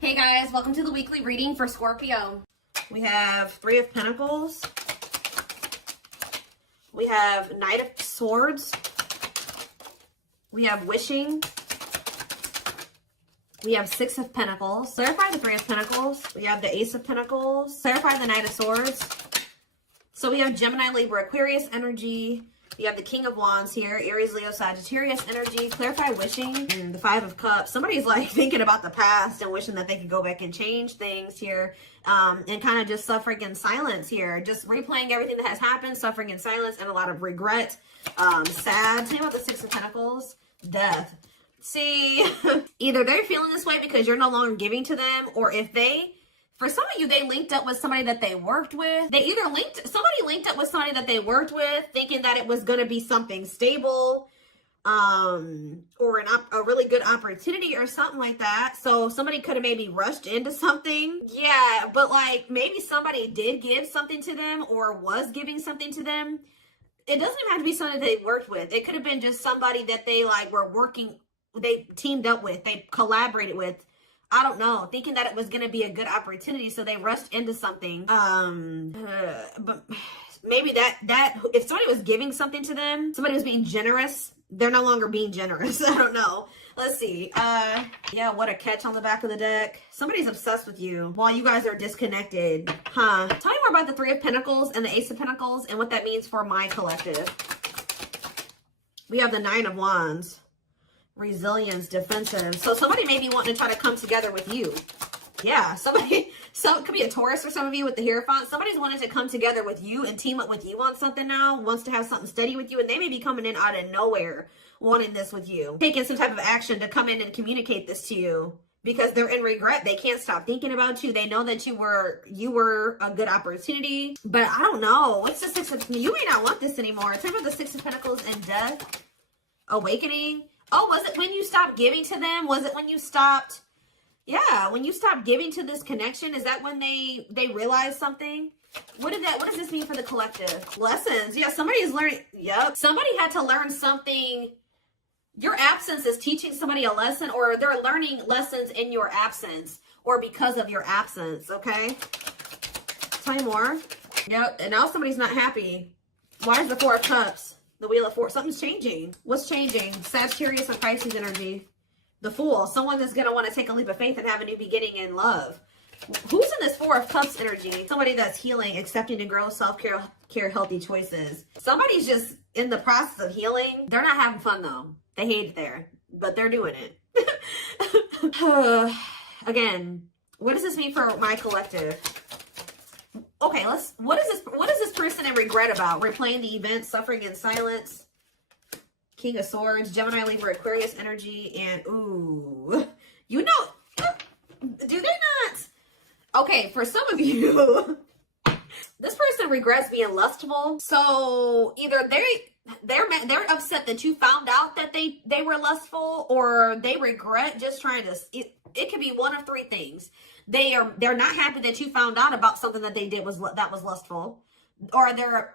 Hey guys, welcome to the weekly reading for Scorpio. We have Three of Pentacles. We have Knight of Swords. We have Wishing. We have Six of Pentacles. Clarify the Three of Pentacles. We have the Ace of Pentacles. Clarify the Knight of Swords. So we have Gemini, Libra, Aquarius energy. You have the King of Wands here, Aries, Leo, Sagittarius energy. Clarify Wishing. And the Five of Cups. Somebody's like thinking about the past and wishing that they could go back and change things here. And kind of just suffering in silence here. Just replaying everything that has happened, suffering in silence, and a lot of regret. Sad. Same about the Six of Pentacles. Death. See, either they're feeling this way because you're no longer giving to them, or if they... For some of you, they linked up with somebody that they worked with. Somebody linked up with somebody that they worked with, thinking that it was going to be something stable, or a really good opportunity or something like that. So somebody could have maybe rushed into something. Yeah, but like maybe somebody did give something to them or was giving something to them. It doesn't even have to be somebody they worked with. It could have been just somebody that they like were working, they teamed up with, they collaborated with. I don't know, thinking that it was going to be a good opportunity, so they rushed into something. But maybe that if somebody was giving something to them, somebody was being generous, they're no longer being generous. I don't know. Let's see. Yeah, what a catch on the back of the deck. Somebody's obsessed with you while you guys are disconnected. Huh. Tell me more about the Three of Pentacles and the Ace of Pentacles and what that means for my collective. We have the Nine of Wands. Resilience, defensive. So somebody may be wanting to try to come together with you. Yeah, it could be a Taurus for some of you with the Hierophant. Somebody's wanting to come together with you and team up with you on something now, wants to have something steady with you, and they may be coming in out of nowhere wanting this with you. Taking some type of action to come in and communicate this to you because they're in regret. They can't stop thinking about you. They know that you were a good opportunity, but I don't know. What's the Six of... You may not want this anymore. Talk about the Six of Pentacles and Death. Awakening. Oh, was it when you stopped giving to them? Was it when you stopped? Yeah, when you stopped giving to this connection, is that when they realized something? What does this mean for the collective? Lessons. Yeah, somebody is learning. Yep. Somebody had to learn something. Your absence is teaching somebody a lesson, or they're learning lessons in your absence or because of your absence, okay? Tell me more. Yep, and now somebody's not happy. Why is the Four of Cups? The Wheel of Fortune. Something's changing. What's changing? Sagittarius and Pisces energy. The Fool. Someone that's going to want to take a leap of faith and have a new beginning in love. Who's in this Four of Cups energy? Somebody that's healing, accepting and growth, self-care, healthy choices. Somebody's just in the process of healing. They're not having fun though. They hate it there, but they're doing it. Again, what does this mean for my collective? Okay, what is this person in regret about? Replaying the event, suffering in silence. King of Swords, Gemini, Libra, Aquarius energy, and ooh. You know, do they not? Okay, for some of you, this person regrets being lustful. So either they're upset that you found out that they were lustful, or they regret just trying to, it could be one of three things. They're not happy that you found out about something that they did that was lustful, or they're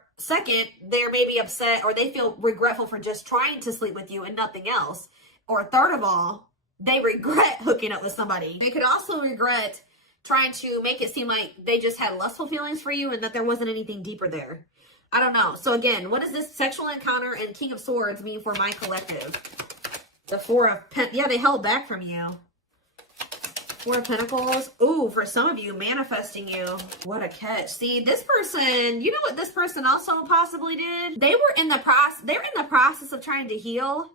maybe upset, or they feel regretful for just trying to sleep with you and nothing else. Or third of all, they regret hooking up with somebody. They could also regret trying to make it seem like they just had lustful feelings for you and that there wasn't anything deeper there. I don't know. So again, what does this sexual encounter and King of Swords mean for my collective? The Four of yeah, they held back from you. Four of Pentacles. Ooh, for some of you, manifesting you. What a catch. See, this person, you know what this person also possibly did? They're in the process of trying to heal.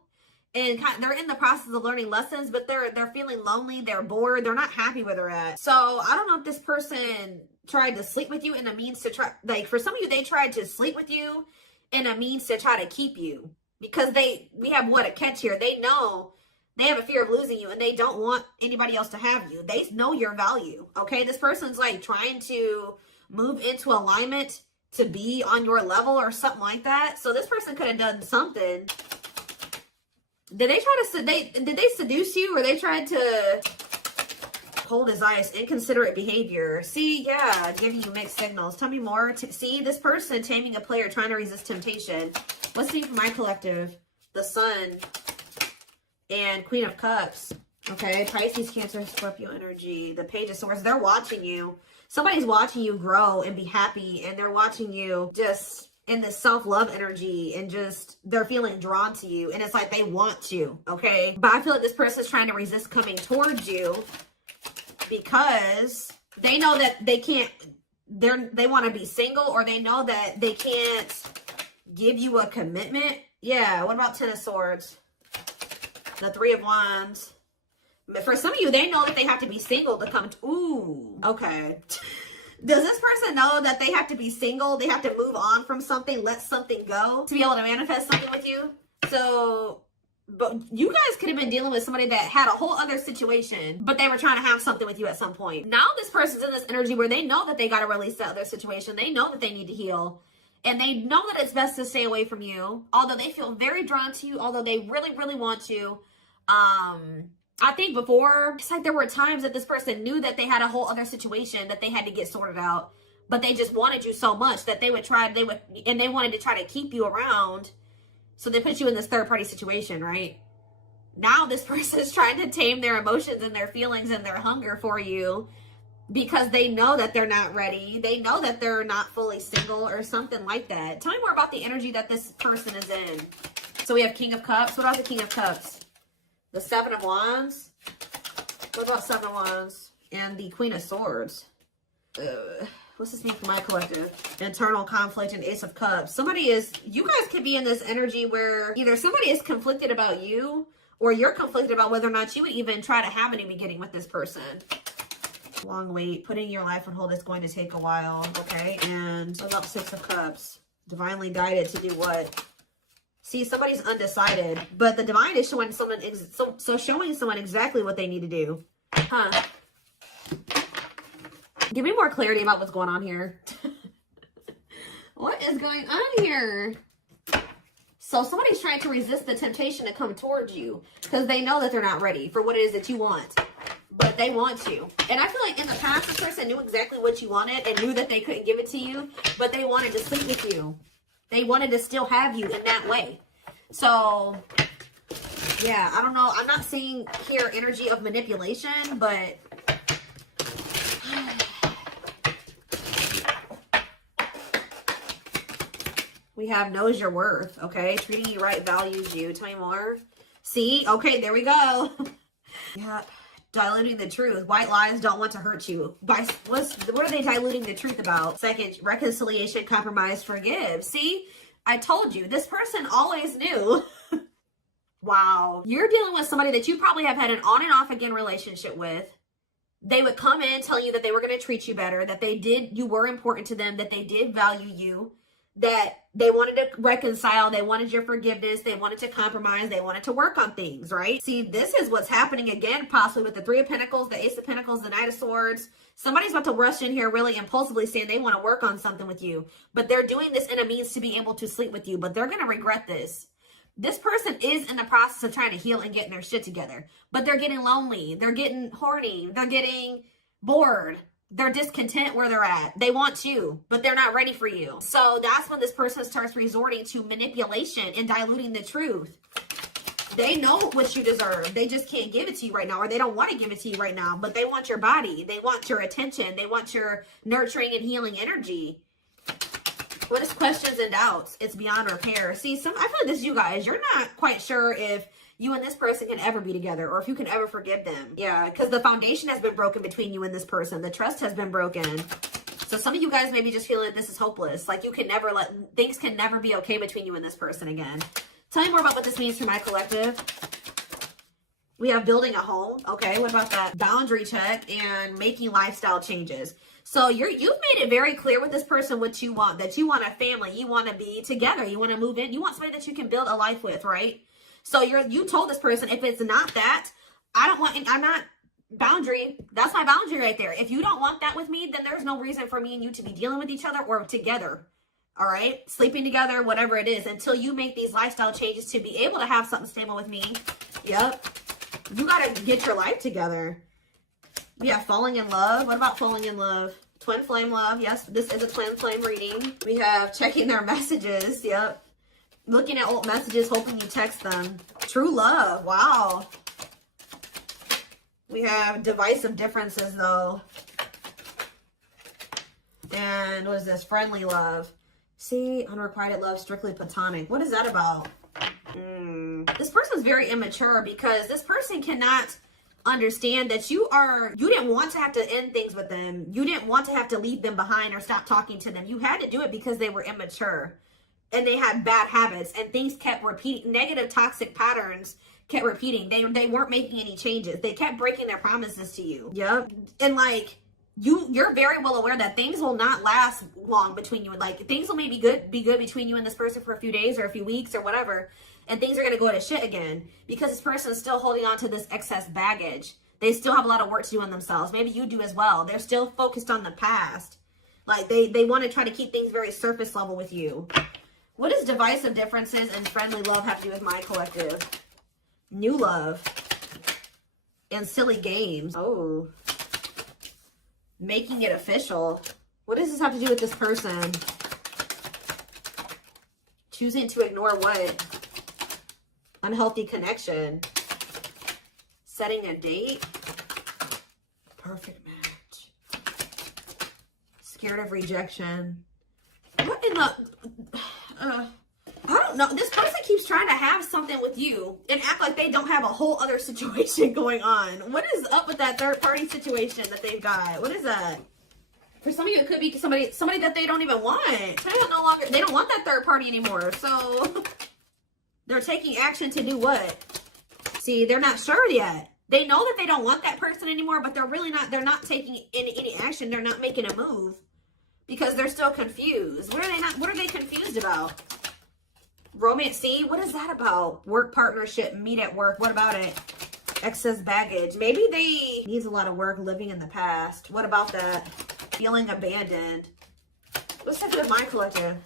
And they're in the process of learning lessons, but they're feeling lonely. They're bored. They're not happy where they're at. So I don't know if this person tried to sleep with you in a means to try, like for some of you, they tried to sleep with you in a means to try to keep you. Because we have what a catch here. They know they have a fear of losing you, and they don't want anybody else to have you. They know your value, okay? This person's like trying to move into alignment to be on your level or something like that. So this person could have done something. Did they seduce you, or they tried to hold his eyes? Inconsiderate behavior. See, yeah, giving you mixed signals. Tell me more. See, this person taming a player, trying to resist temptation. Let's see for my collective. The Sun and Queen of Cups. Okay, Pisces, Cancer, Scorpio energy. The Page of Swords, they're watching you. Somebody's watching you grow and be happy, and they're watching you just in this self-love energy, and just they're feeling drawn to you, and it's like they want you, okay? But I feel like this person is trying to resist coming towards you because they know that they can't, they want to be single, or they know that they can't give you a commitment. Yeah, what about Ten of Swords? The Three of Wands. But for some of you, they know that they have to be single to come to, ooh, okay. Does this person know that they have to be single? They have to move on from something, let something go to be able to manifest something with you? So, but you guys could have been dealing with somebody that had a whole other situation, but they were trying to have something with you at some point. Now this person's in this energy where they know that they got to release that other situation. They know that they need to heal. And they know that it's best to stay away from you. Although they feel very drawn to you. Although they really, really want to. I think before, it's like there were times that this person knew that they had a whole other situation that they had to get sorted out, but they just wanted you so much that they wanted to try to keep you around. So they put you in this third party situation, right? Now this person is trying to tame their emotions and their feelings and their hunger for you because they know that they're not ready. They know that they're not fully single or something like that. Tell me more about the energy that this person is in. So we have King of Cups. What about the King of Cups? The Seven of Wands. What about Seven of Wands? And the Queen of Swords. What's this mean for my collective? Internal conflict and Ace of Cups. You guys could be in this energy where either somebody is conflicted about you, or you're conflicted about whether or not you would even try to have a new beginning with this person. Long wait. Putting your life on hold is going to take a while. Okay. And what about Six of Cups? Divinely guided to do what? See, somebody's undecided, but the divine is showing someone, showing someone exactly what they need to do. Huh. Give me more clarity about what's going on here. What is going on here? So somebody's trying to resist the temptation to come towards you because they know that they're not ready for what it is that you want, but they want you. And I feel like in the past, this person knew exactly what you wanted and knew that they couldn't give it to you, but they wanted to sleep with you. They wanted to still have you in that way. So, yeah, I don't know. I'm not seeing here energy of manipulation, but we have knows your worth, okay? Treating you right, values you. Tell me more. See? Okay, there we go. Yeah. Diluting the truth. White lies don't want to hurt you. What are they diluting the truth about? Second, reconciliation, compromise, forgive. See? I told you. This person always knew. Wow. You're dealing with somebody that you probably have had an on and off again relationship with. They would come in telling you that they were going to treat you better, that you were important to them, that they did value you, that they wanted to reconcile, they wanted your forgiveness, they wanted to compromise, they wanted to work on things, right? See, this is what's happening again, possibly with the Three of Pentacles, the Ace of Pentacles, the Knight of Swords. Somebody's about to rush in here really impulsively saying they want to work on something with you, but they're doing this in a means to be able to sleep with you, but they're going to regret this. This person is in the process of trying to heal and getting their shit together, but they're getting lonely, they're getting horny, they're getting bored. They're discontent where they're at. They want you, but they're not ready for you. So that's when this person starts resorting to manipulation and diluting the truth. They know what you deserve. They just can't give it to you right now, or they don't want to give it to you right now, but they want your body. They want your attention. They want your nurturing and healing energy. What is questions and doubts? It's beyond repair. See, I feel like this is you guys. You're not quite sure if you and this person can ever be together, or if you can ever forgive them. Yeah, because the foundation has been broken between you and this person. The trust has been broken. So some of you guys maybe just feel that this is hopeless. Like you can never things can never be okay between you and this person again. Tell me more about what this means for my collective. We have building a home. Okay, what about that? Boundary check and making lifestyle changes. So you've made it very clear with this person what you want. That you want a family. You want to be together. You want to move in. You want somebody that you can build a life with, right? So you told this person, if it's not that, I'm not boundary. That's my boundary right there. If you don't want that with me, then there's no reason for me and you to be dealing with each other or together. All right. Sleeping together, whatever it is, until you make these lifestyle changes to be able to have something stable with me. Yep. You got to get your life together. We have falling in love. What about falling in love? Twin flame love. Yes, this is a twin flame reading. We have checking their messages. Yep. Looking at old messages, hoping you text them. True love. Wow. We have divisive differences, though. And what is this? Friendly love. See, unrequited love, strictly platonic. What is that about? This person's very immature because this person cannot understand that you didn't want to have to end things with them. You didn't want to have to leave them behind or stop talking to them. You had to do it because they were immature and they had bad habits and things kept repeating. Negative toxic patterns kept repeating. They weren't making any changes. They kept breaking their promises to you. Yep. And like you're very well aware that things will not last long between you, and like things will maybe be good between you and this person for a few days or a few weeks or whatever, and things are going to go to shit again because this person is still holding on to this excess baggage. They still have a lot of work to do on themselves. Maybe you do as well. They're still focused on the past. Like they want to try to keep things very surface level with you. What does divisive differences and friendly love have to do with my collective? New love and silly games. Oh, making it official. What does this have to do with this person? Choosing to ignore what? Unhealthy connection. Setting a date. Perfect match. Scared of rejection. What in the... I don't know. This person keeps trying to have something with you and act like they don't have a whole other situation going on. What is up with that third party situation that they've got? What is that? For some of you, it could be somebody that they don't even want. They don't want that third party anymore. So they're taking action to do what? See, they're not sure yet. They know that they don't want that person anymore, but they're not taking any action. They're not making a move because they're still confused. What are they confused about? Romance, see, what is that about? Work partnership, meet at work. What about it? Excess baggage. Maybe they needs a lot of work living in the past. What about that? Feeling abandoned. What's that with my collective?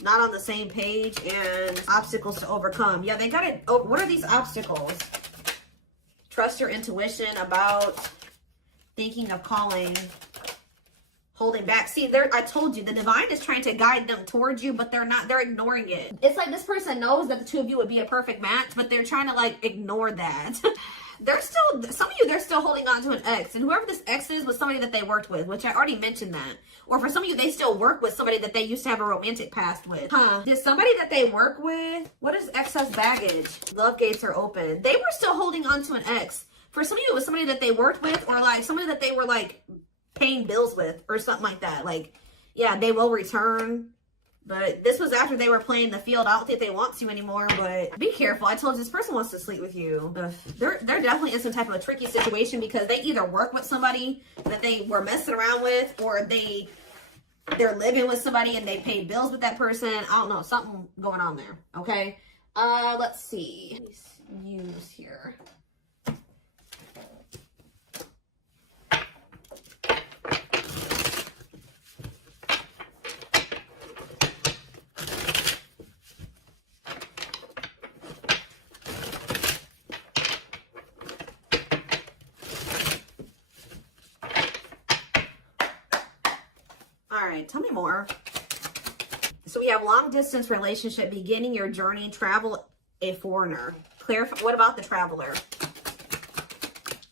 Not on the same page and obstacles to overcome. Yeah, they got it. Oh, what are these obstacles? Trust your intuition about thinking of calling. Holding back. See, I told you, the divine is trying to guide them towards you, but they're ignoring it. It's like this person knows that the two of you would be a perfect match, but they're trying to like ignore that. Some of you, they're still holding on to an ex, and whoever this ex is was somebody that they worked with, which I already mentioned that. Or for some of you, they still work with somebody that they used to have a romantic past with. Did somebody that they work with, what is excess baggage? Love gates are open. They were still holding on to an ex. For some of you, it was somebody that they worked with, or like somebody that they were like paying bills with or something like that. Like, yeah, they will return, but this was after they were playing the field. I don't think they want to anymore, but be careful. I told you, this person wants to sleep with you. They're definitely in some type of a tricky situation because they either work with somebody that they were messing around with, or they're living with somebody and they pay bills with that person. I don't know, something going on there. Okay, let's see. Use here. Tell me more. So we have long distance relationship, beginning your journey, travel, a foreigner. Clarify. What about the traveler?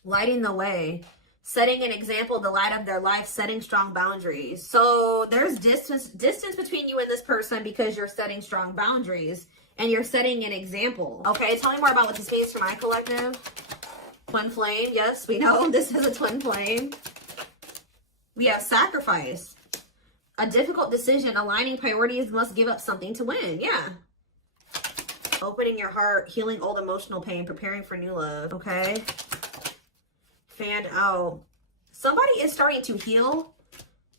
Lighting the way, setting an example, the light of their life, setting strong boundaries. So there's distance between you and this person because you're setting strong boundaries and you're setting an example. Okay, tell me more about what this means for my collective. Twin flame. Yes, we know this is a twin flame. We have sacrifice. A difficult decision, aligning priorities, must give up something to win. Yeah. Opening your heart, healing old emotional pain, preparing for new love. Okay. Fanned out. Somebody is starting to heal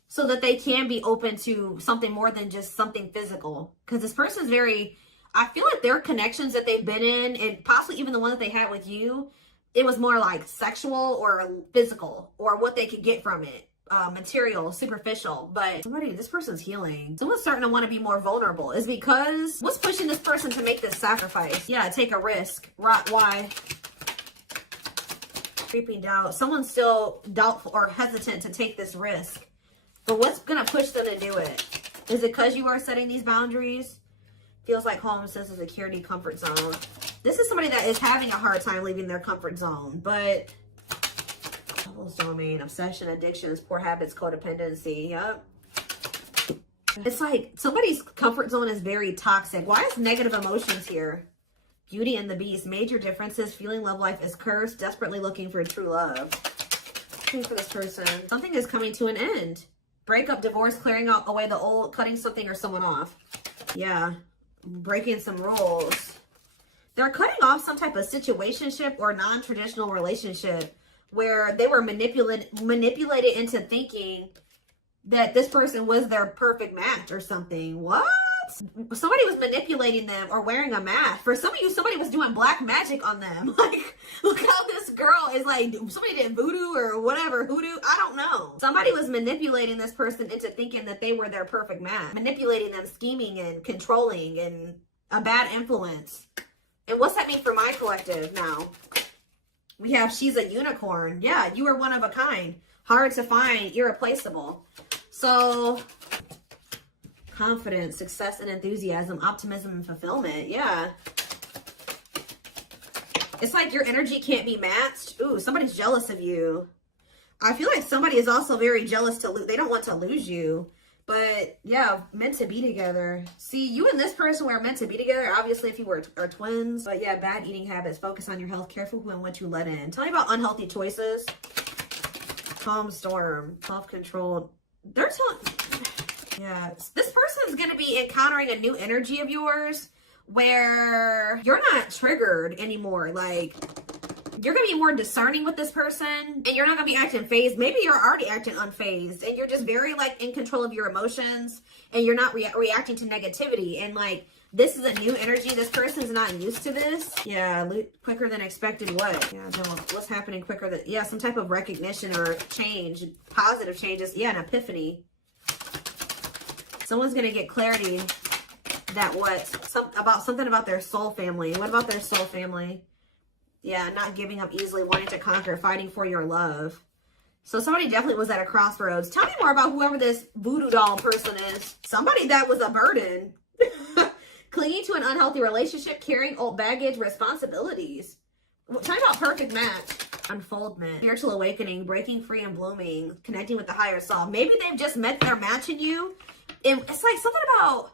so that they can be open to something more than just something physical. Because this person's I feel like their connections that they've been in, and possibly even the one that they had with you, it was more like sexual or physical, or what they could get from it. Material, superficial, but this person's healing. Someone's starting to want to be more vulnerable. Is because what's pushing this person to make this sacrifice? Yeah, take a risk. Why? Creeping doubt. Someone's still doubtful or hesitant to take this risk. But what's gonna push them to do it? Is it because you are setting these boundaries? Feels like home, sense of security, comfort zone. This is somebody that is having a hard time leaving their comfort zone, but Devil's domain, obsession, addictions, poor habits, codependency. Yep. It's like somebody's comfort zone is very toxic. Why is negative emotions here? Beauty and the Beast, major differences, feeling love life is cursed, desperately looking for true love. Looking for this person. Something is coming to an end. Breakup, divorce, clearing out away the old, cutting something or someone off. Yeah. Breaking some rules. They're cutting off some type of situationship or non-traditional relationship where they were manipulated into thinking that this person was their perfect match or something. What? Somebody was manipulating them or wearing a mask. For some of you, somebody was doing black magic on them. Like, look how this girl is like, somebody did voodoo or whatever, hoodoo. I don't know. Somebody was manipulating this person into thinking that they were their perfect match. Manipulating them, scheming and controlling and a bad influence. And what's that mean for my collective now? We have she's a unicorn. Yeah, you are one of a kind. Hard to find, irreplaceable. So, confidence, success and enthusiasm, optimism and fulfillment. Yeah. It's like your energy can't be matched. Ooh, somebody's jealous of you. I feel like somebody is also very jealous to lose. They don't want to lose you. But yeah, meant to be together. See, you and this person were meant to be together. Obviously, if you are twins. But yeah, bad eating habits. Focus on your health. Careful who and what you let in. Tell me about unhealthy choices. Calm storm. Self-controlled. They're telling... Yeah. This person's going to be encountering a new energy of yours where you're not triggered anymore. Like... You're going to be more discerning with this person and you're not going to be acting phased. Maybe you're already acting unfazed and you're just very like in control of your emotions and you're not reacting to negativity. And like, this is a new energy. This person's not used to this. Yeah. Quicker than expected. What? Yeah. No, what's happening quicker than, yeah, some type of recognition or change, positive changes. Yeah. An epiphany. Someone's going to get clarity that something about their soul family. What about their soul family? Yeah, not giving up easily, wanting to conquer, fighting for your love. So somebody definitely was at a crossroads. Tell me more about whoever this voodoo doll person is. Somebody that was a burden. Clinging to an unhealthy relationship, carrying old baggage, responsibilities. Tell me about perfect match. Unfoldment. Spiritual awakening, breaking free and blooming, connecting with the higher self. Maybe they've just met their match in you. And it's like something about,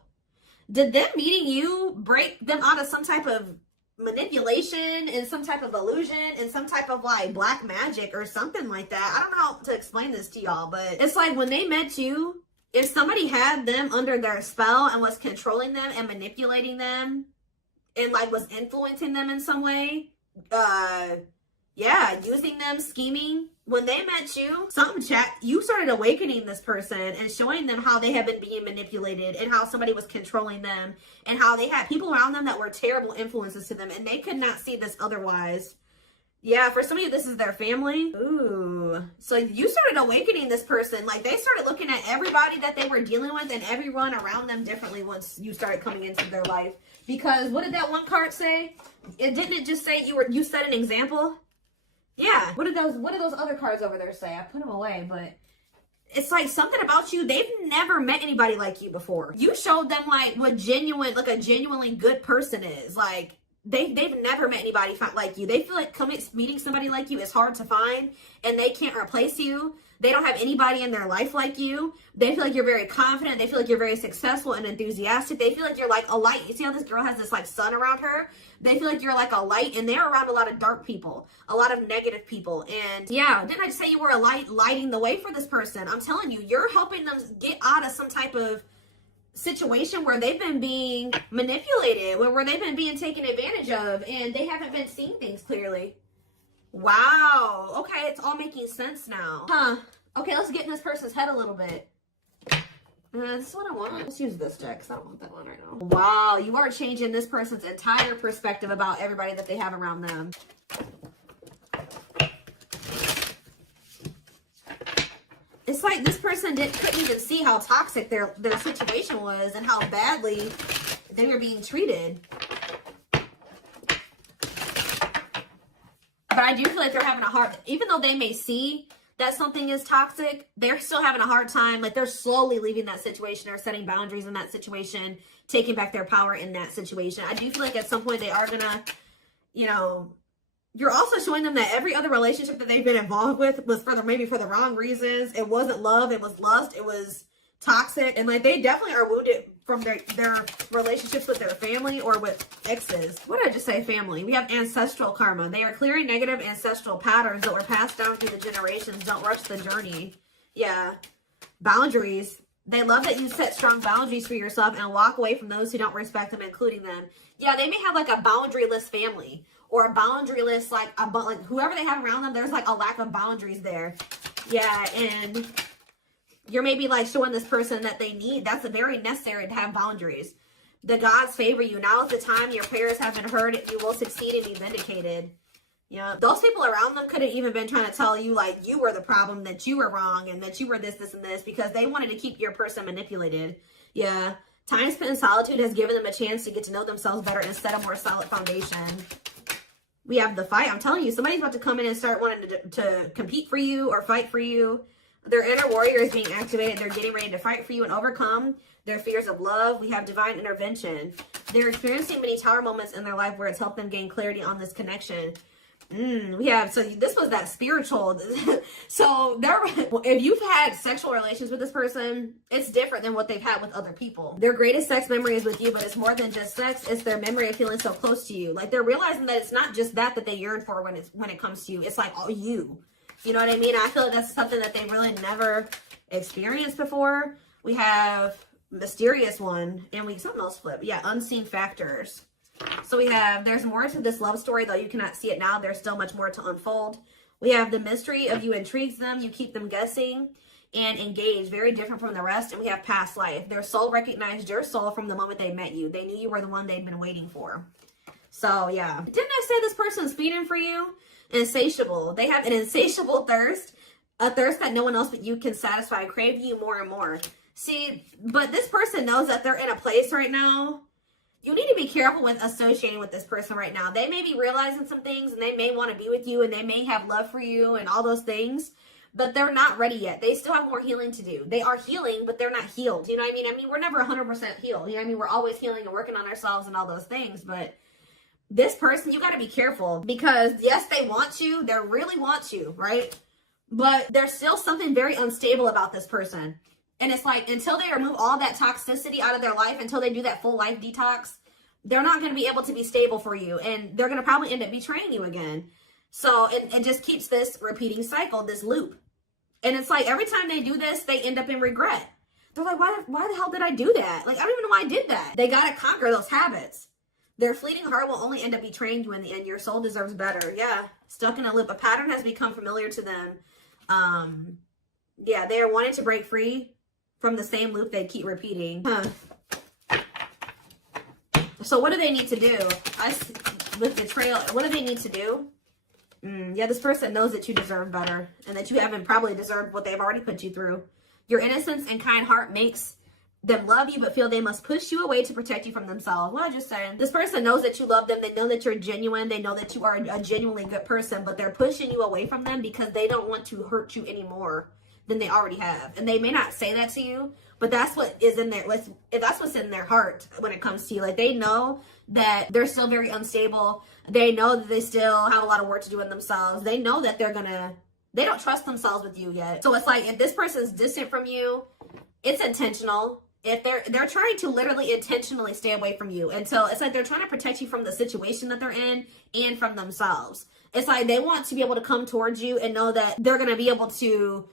did them meeting you break them out of some type of manipulation and some type of illusion and some type of like black magic or something like that. I don't know how to explain this to y'all, but it's like when they met you, if somebody had them under their spell and was controlling them and manipulating them and like was influencing them in some way, yeah, using them, scheming. When they met you, you started awakening this person and showing them how they have been being manipulated and how somebody was controlling them and how they had people around them that were terrible influences to them and they could not see this otherwise. Yeah, for some of you, this is their family. Ooh. So you started awakening this person. Like they started looking at everybody that they were dealing with and everyone around them differently once you started coming into their life. Because what did that one card say? Didn't it just say you set an example? Yeah. What did those other cards over there say? I put them away, but it's like something about you. They've never met anybody like you before. You showed them like what a genuinely good person is. Like they've never met anybody like you. They feel like meeting somebody like you is hard to find and they can't replace you. They don't have anybody in their life like you. They feel like you're very confident. They feel like you're very successful and enthusiastic. They feel like you're like a light. You see how this girl has this like sun around her? They feel like you're like a light and they're around a lot of dark people, a lot of negative people. And yeah, didn't I just say you were a light lighting the way for this person? I'm telling you, you're helping them get out of some type of situation where they've been being manipulated, where they've been being taken advantage of and they haven't been seeing things clearly. Wow. Okay, it's all making sense now. Huh. Okay, let's get in this person's head a little bit. This is what I want. Let's use this deck because I don't want that one right now. Wow, you are changing this person's entire perspective about everybody that they have around them. It's like this person couldn't even see how toxic their situation was and how badly they were being treated. But I do feel like they're having a hard, even though they may see that something is toxic, they're still having a hard time. Like they're slowly leaving that situation or setting boundaries in that situation, taking back their power in that situation. I do feel like at some point they are gonna, You're also showing them that every other relationship that they've been involved with was maybe for the wrong reasons. It wasn't love, it was lust, it was toxic, and like they definitely are wounded from their relationships with their family or with exes. What did I just say? Family. We have ancestral karma. They are clearing negative ancestral patterns that were passed down through the generations. Don't rush the journey. Yeah. Boundaries. They love that you set strong boundaries for yourself and walk away from those who don't respect them, including them. Yeah, they may have like a boundaryless family or a boundaryless, like whoever they have around them, there's like a lack of boundaries there. Yeah, and you're maybe like showing this person that they need. That's very necessary to have boundaries. The gods favor you. Now is the time your prayers have been heard. You will succeed and be vindicated. Yeah, those people around them could have even been trying to tell you like you were the problem, that you were wrong, and that you were this, and this, because they wanted to keep your person manipulated. Yeah, time spent in solitude has given them a chance to get to know themselves better and set a more solid foundation. We have the fight. I'm telling you, somebody's about to come in and start wanting to compete for you or fight for you. Their inner warrior is being activated. They're getting ready to fight for you and overcome their fears of love. We have divine intervention. They're experiencing many tower moments in their life where it's helped them gain clarity on this connection. We have, so this was that spiritual. So if you've had sexual relations with this person, it's different than what they've had with other people. Their greatest sex memory is with you, but it's more than just sex. It's their memory of feeling so close to you. Like they're realizing that it's not just that they yearn for when it comes to you. It's like all you. You know what I mean? I feel like that's something that they really never experienced before. We have mysterious one, and something else flip. Yeah, unseen factors. So we have, there's more to this love story, though you cannot see it now. There's still much more to unfold. We have the mystery of you intrigues them. You keep them guessing and engaged. Very different from the rest. And we have past life. Their soul recognized your soul from the moment they met you. They knew you were the one they'd been waiting for. So, yeah. Didn't I say this person's feeding for you? Insatiable. They have an insatiable thirst. A thirst that no one else but you can satisfy. Crave you more and more. See, but this person knows that they're in a place right now. You need to be careful with associating with this person right now. They may be realizing some things and they may want to be with you and they may have love for you and all those things, but they're not ready yet. They still have more healing to do. They are healing, but they're not healed. You know what I mean? I mean, we're never 100% healed. You know what I mean? We're always healing and working on ourselves and all those things, but this person, you got to be careful because yes, they want you. They really want you, right? But there's still something very unstable about this person. And it's like, until they remove all that toxicity out of their life, until they do that full life detox, they're not going to be able to be stable for you. And they're going to probably end up betraying you again. So it just keeps this repeating cycle, this loop. And it's like, every time they do this, they end up in regret. They're like, why the hell did I do that? Like, I don't even know why I did that. They got to conquer those habits. Their fleeting heart will only end up betraying you in the end. Your soul deserves better. Yeah. Stuck in a loop. A pattern has become familiar to them. Yeah, they are wanting to break free from the same loop they keep repeating. So what do they need to do? With betrayal, what do they need to do? Yeah, this person knows that you deserve better and that you haven't probably deserved what they've already put you through. Your innocence and kind heart makes them love you, but feel they must push you away to protect you from themselves. What I just said. This person knows that you love them. They know that you're genuine. They know that you are a genuinely good person, but they're pushing you away from them because they don't want to hurt you anymore than they already have. And they may not say that to you, but that's what is in there. That's what's in their heart when it comes to you. Like, they know that they're still very unstable. They know that they still have a lot of work to do in themselves. They know that they don't trust themselves with you yet. So it's like, if this person's distant from you, it's intentional. If they're trying to literally intentionally stay away from you until it's like they're trying to protect you from the situation that they're in and from themselves. It's like they want to be able to come towards you and know that they're going to be able to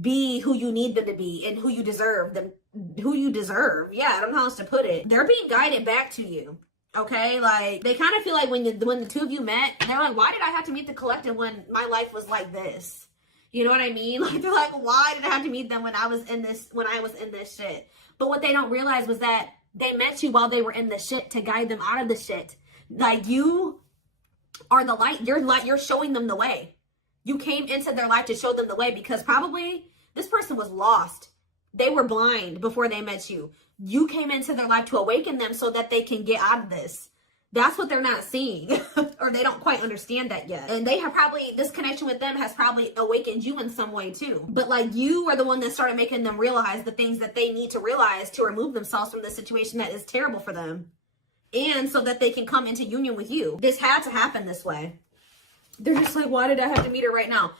be who you need them to be and who you deserve them, who you deserve. Yeah, I don't know how else to put it. They're being guided back to you. Okay, like they kind of feel like when the two of you met, they're like, why did I have to meet the collective when my life was like this? You know what I mean? Like, they're like, why did I have to meet them when I was in this shit? But what they don't realize was that they met you while they were in the shit to guide them out of the shit. Like, you are the light. You're showing them the way. You came into their life to show them the way because probably this person was lost. They were blind before they met you. You came into their life to awaken them so that they can get out of this. That's what they're not seeing or they don't quite understand that yet. And they have probably, this connection with them has probably awakened you in some way too. But like, you are the one that started making them realize the things that they need to realize to remove themselves from the situation that is terrible for them. And so that they can come into union with you. This had to happen this way. They're just like, why did I have to meet her right now?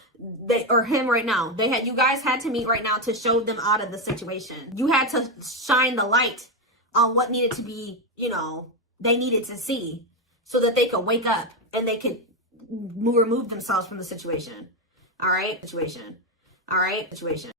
Or him right now. You guys had to meet right now to show them out of the situation. You had to shine the light on what needed to be, you know, they needed to see so that they could wake up and they could remove themselves from the situation. All right? Situation.